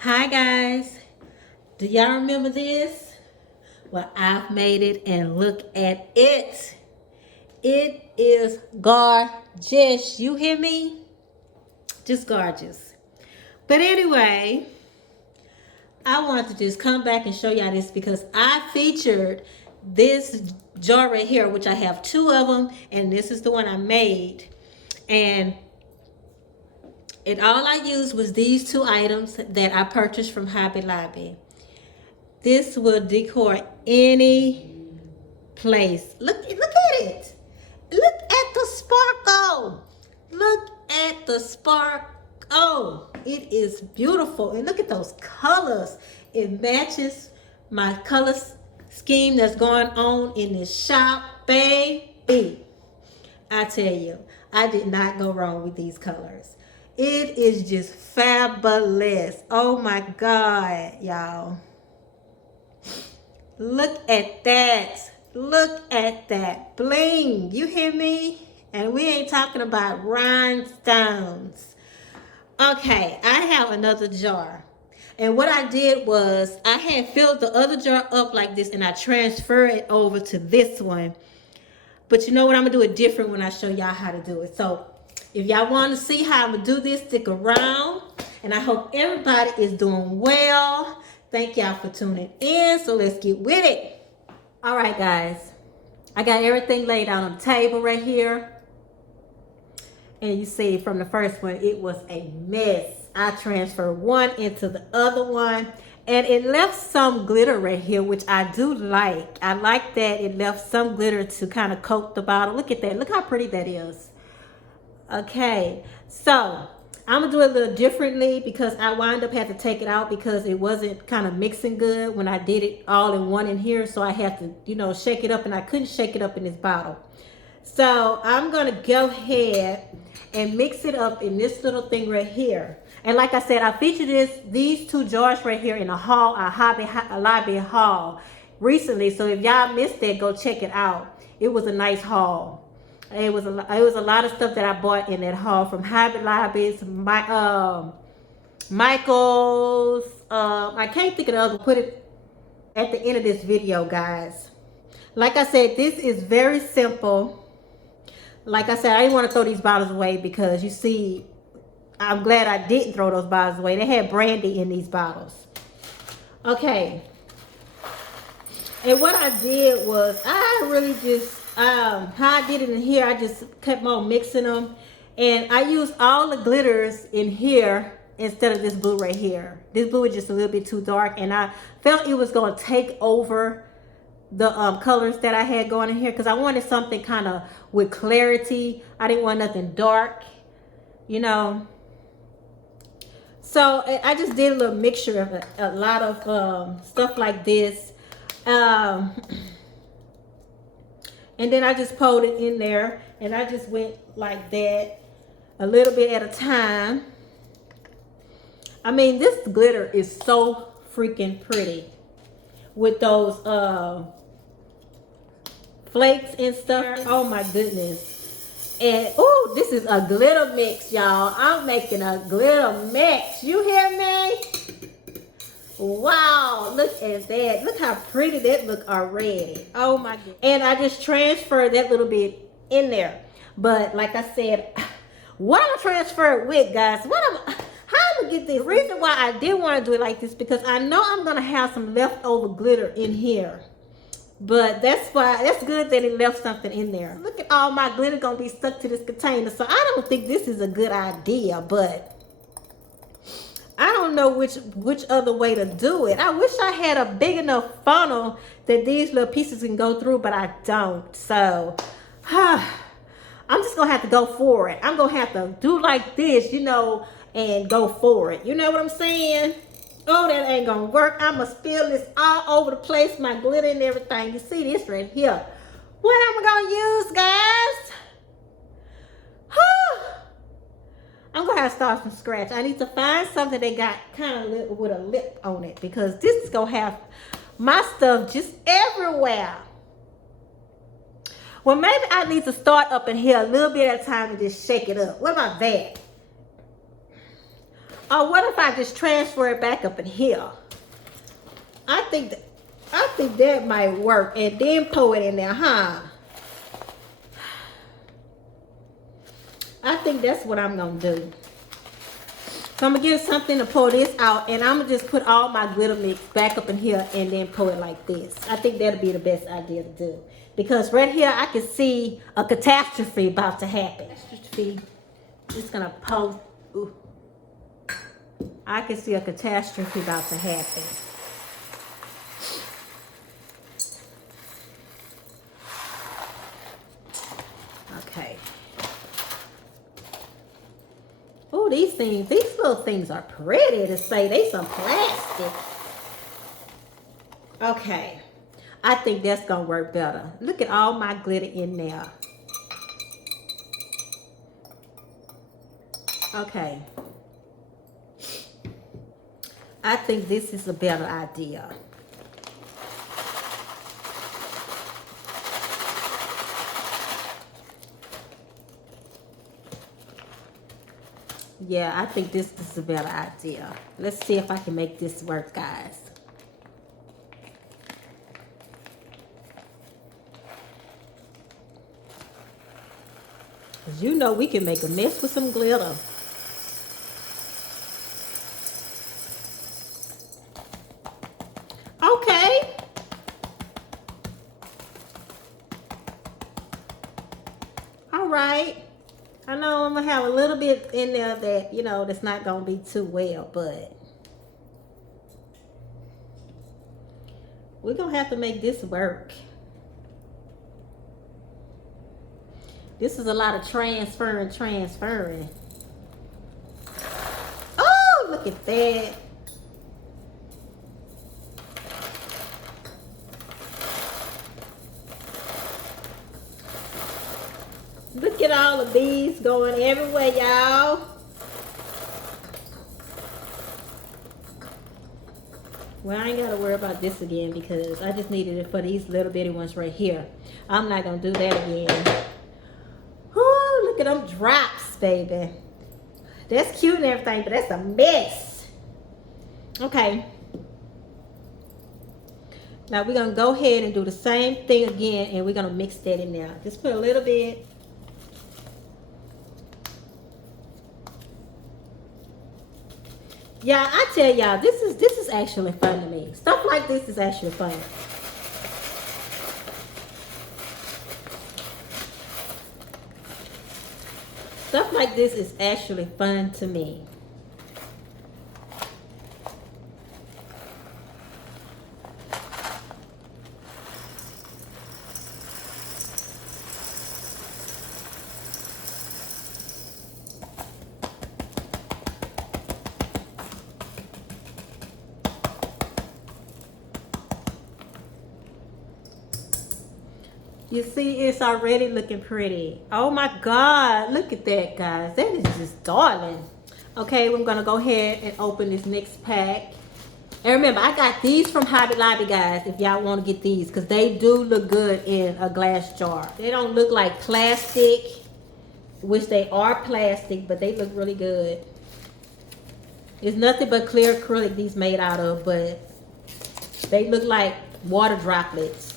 Hi guys, do y'all remember this? Well, I've made it and look at it. It is gorgeous. You hear me? Just gorgeous. But anyway, I wanted to just come back and show y'all this because I featured this jar right here, which I have two of them, and this is the one I made. And all I used was these two items that I purchased from Hobby Lobby. This will decor any place. Look at it. Look at the sparkle. Look at the sparkle. It is beautiful. And look at those colors. It matches my color scheme that's going on in this shop, baby. I tell you, I did not go wrong with these colors. It is just fabulous. Oh my God, y'all. Look at that. Look at that bling. You hear me? And we ain't talking about rhinestones. Okay, I have another jar. And what I did was I had filled the other jar up like this and I transferred it over to this one. But you know what? I'm going to do it different when I show y'all how to do it. So if y'all want to see how I'm going to do this, stick around. And I hope everybody is doing well. Thank y'all for tuning in. So let's get with it. All right, guys. I got everything laid out on the table right here. And you see from the first one, it was a mess. I transferred one into the other one. And it left some glitter right here, which I do like. I like that it left some glitter to kind of coat the bottle. Look at that. Look how pretty that is. Okay, so I'm going to do it a little differently because I wound up having to take it out because it wasn't kind of mixing good when I did it all in one in here. So I had to, shake it up, and I couldn't shake it up in this bottle. So I'm going to go ahead and mix it up in this little thing right here. And like I said, I featured these two jars right here in a Hobby Lobby haul recently. So if y'all missed it, go check it out. It was a nice haul. It was a lot of stuff that I bought in that haul from Hobby Lobbies, Michael's. I can't think of the other. Put it at the end of this video, guys. Like I said, this is very simple. Like I said, I didn't want to throw these bottles away because you see, I'm glad I didn't throw those bottles away. They had brandy in these bottles. Okay. And what I did was I really just, how I did it in here, I just kept on mixing them. And I used all the glitters in here instead of this blue right here. This blue is just a little bit too dark. And I felt it was going to take over the colors that I had going in here because I wanted something kind of with clarity. I didn't want nothing dark, So I just did a little mixture of a lot of stuff like this. And then I just poured it in there, and I just went like that, a little bit at a time. I mean, this glitter is so freaking pretty with those flakes and stuff. Oh my goodness. And oh, this is a glitter mix, y'all. I'm making a glitter mix. You hear me? Wow, look at that. Look how pretty that look already. Oh my goodness. And I just transferred that little bit in there. But like I said, what I'm transfer it with, guys, how I'm gonna get this? The reason why I did want to do it like this because I know I'm gonna have some leftover glitter in here. But that's good that it left something in there. Look at all my glitter gonna be stuck to this container. So I don't think this is a good idea, but I don't know which other way to do it. I wish I had a big enough funnel that these little pieces can go through, but I don't. So I'm just gonna have to go for it. I'm gonna have to do like this, and go for it. You know what I'm saying? Oh, that ain't gonna work. I'm gonna spill this all over the place, my glitter and everything. You see this right here. What am I gonna use, guys? I'm gonna have to start from scratch. I need to find something that got kind of with a lip on it because this is gonna have my stuff just everywhere. Well, maybe I need to start up in here a little bit at a time and just shake it up. What about that? Or what if I just transfer it back up in here? I think that might work. And then pour it in there, huh? I think that's what I'm gonna do. So I'm gonna get something to pour this out, and I'm gonna just put all my glitter mix back up in here and then pour it like this. I think that'll be the best idea to do. Because right here I can see a catastrophe about to happen. Catastrophe. Just gonna pour. Ooh. I can see a catastrophe about to happen. Okay. Oh, these little things are pretty to say. They some plastic. Okay. I think that's gonna work better. Look at all my glitter in there. Okay. I think this is a better idea. Yeah, I think this is a better idea. Let's see if I can make this work, guys. Cause you know we can make a mess with some glitter. Okay. All right. I know I'm gonna have a little bit in there that, you know, that's not gonna be too well, but we're gonna have to make this work. This is a lot of transferring. Oh, look at that. Look at all of these going everywhere, y'all. Well, I ain't got to worry about this again because I just needed it for these little bitty ones right here. I'm not going to do that again. Whoo, look at them drops, baby. That's cute and everything, but that's a mess. Okay. Now we're going to go ahead and do the same thing again, and we're going to mix that in there. Just put a little bit. Yeah, I tell y'all, this is actually fun to me. Stuff like this is actually fun. Stuff like this is actually fun to me. You see, it's already looking pretty. Oh my God, look at that, guys. That is just darling. Okay, we're gonna go ahead and open this next pack. And remember, I got these from Hobby Lobby, guys, if y'all want to get these, because they do look good in a glass jar. They don't look like plastic, which they are plastic, but they look really good. It's nothing but clear acrylic these made out of, but they look like water droplets.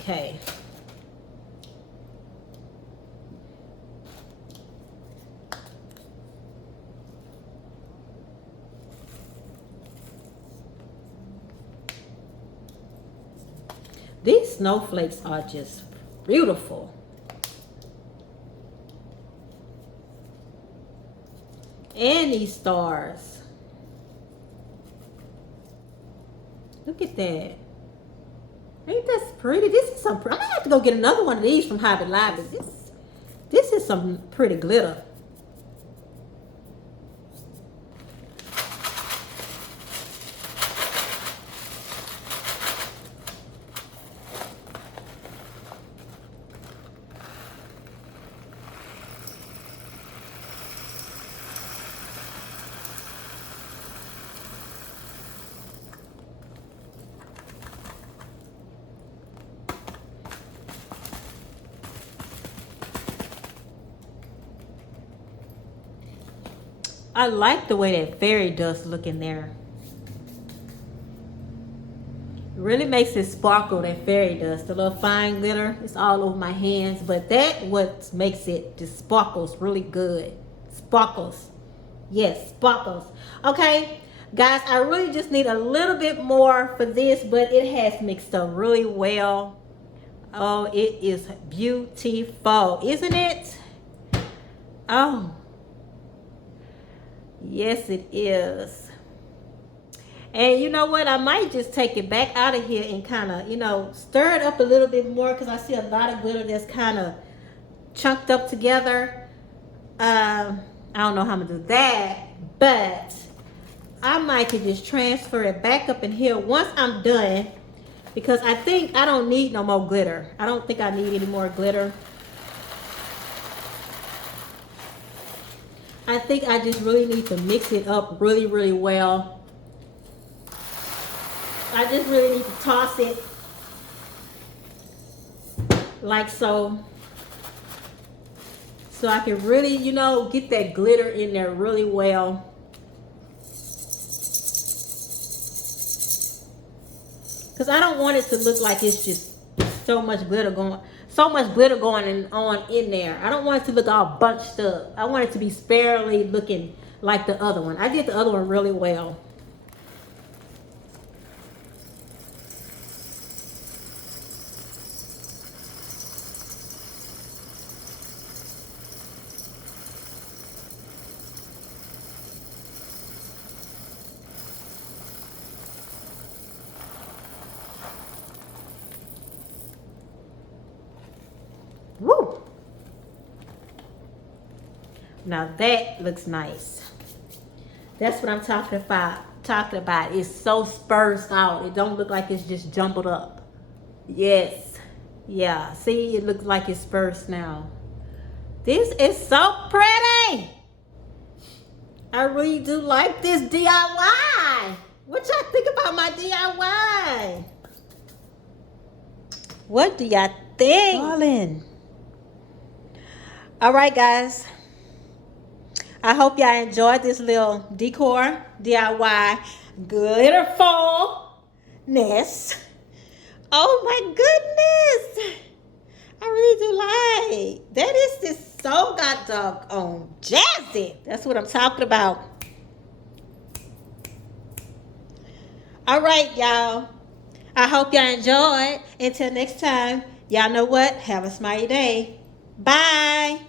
Okay. These snowflakes are just beautiful. And these stars. Look at that. Ain't that pretty? This is some. I'm gonna have to go get another one of these from Hobby Lobby. This is some pretty glitter. I like the way that fairy dust look in there. It really makes it sparkle, that fairy dust. The little fine glitter, it's all over my hands. But that what makes it just sparkles really good. Sparkles. Yes, sparkles. Okay, guys, I really just need a little bit more for this, but it has mixed up really well. Oh, it is beautiful, isn't it? Oh, yes, it is. And you know what? I might just take it back out of here and kind of, stir it up a little bit more because I see a lot of glitter that's kind of chunked up together. I don't know how I'm going to do that, but I might could just transfer it back up in here once I'm done because I think I don't need no more glitter. I don't think I need any more glitter. I think I just really need to mix it up really, really well. I just really need to toss it like so. So I can really, get that glitter in there really well. Because I don't want it to look like it's just so much glitter going on in there. I don't want it to look all bunched up. I want it to be sparely looking like the other one. I did the other one really well. Woo! Now that looks nice. That's what I'm talking about. It's so spursed out. It don't look like it's just jumbled up. Yes. Yeah. See, it looks like it's spursed now. This is so pretty. I really do like this DIY. What y'all think about my DIY? What do y'all think? Darling. All right, guys. I hope y'all enjoyed this little decor DIY glitterfulness. Oh my goodness. I really do like. That is just so doggone jazzy. That's what I'm talking about. All right, y'all. I hope y'all enjoyed. Until next time, y'all know what? Have a smiley day. Bye.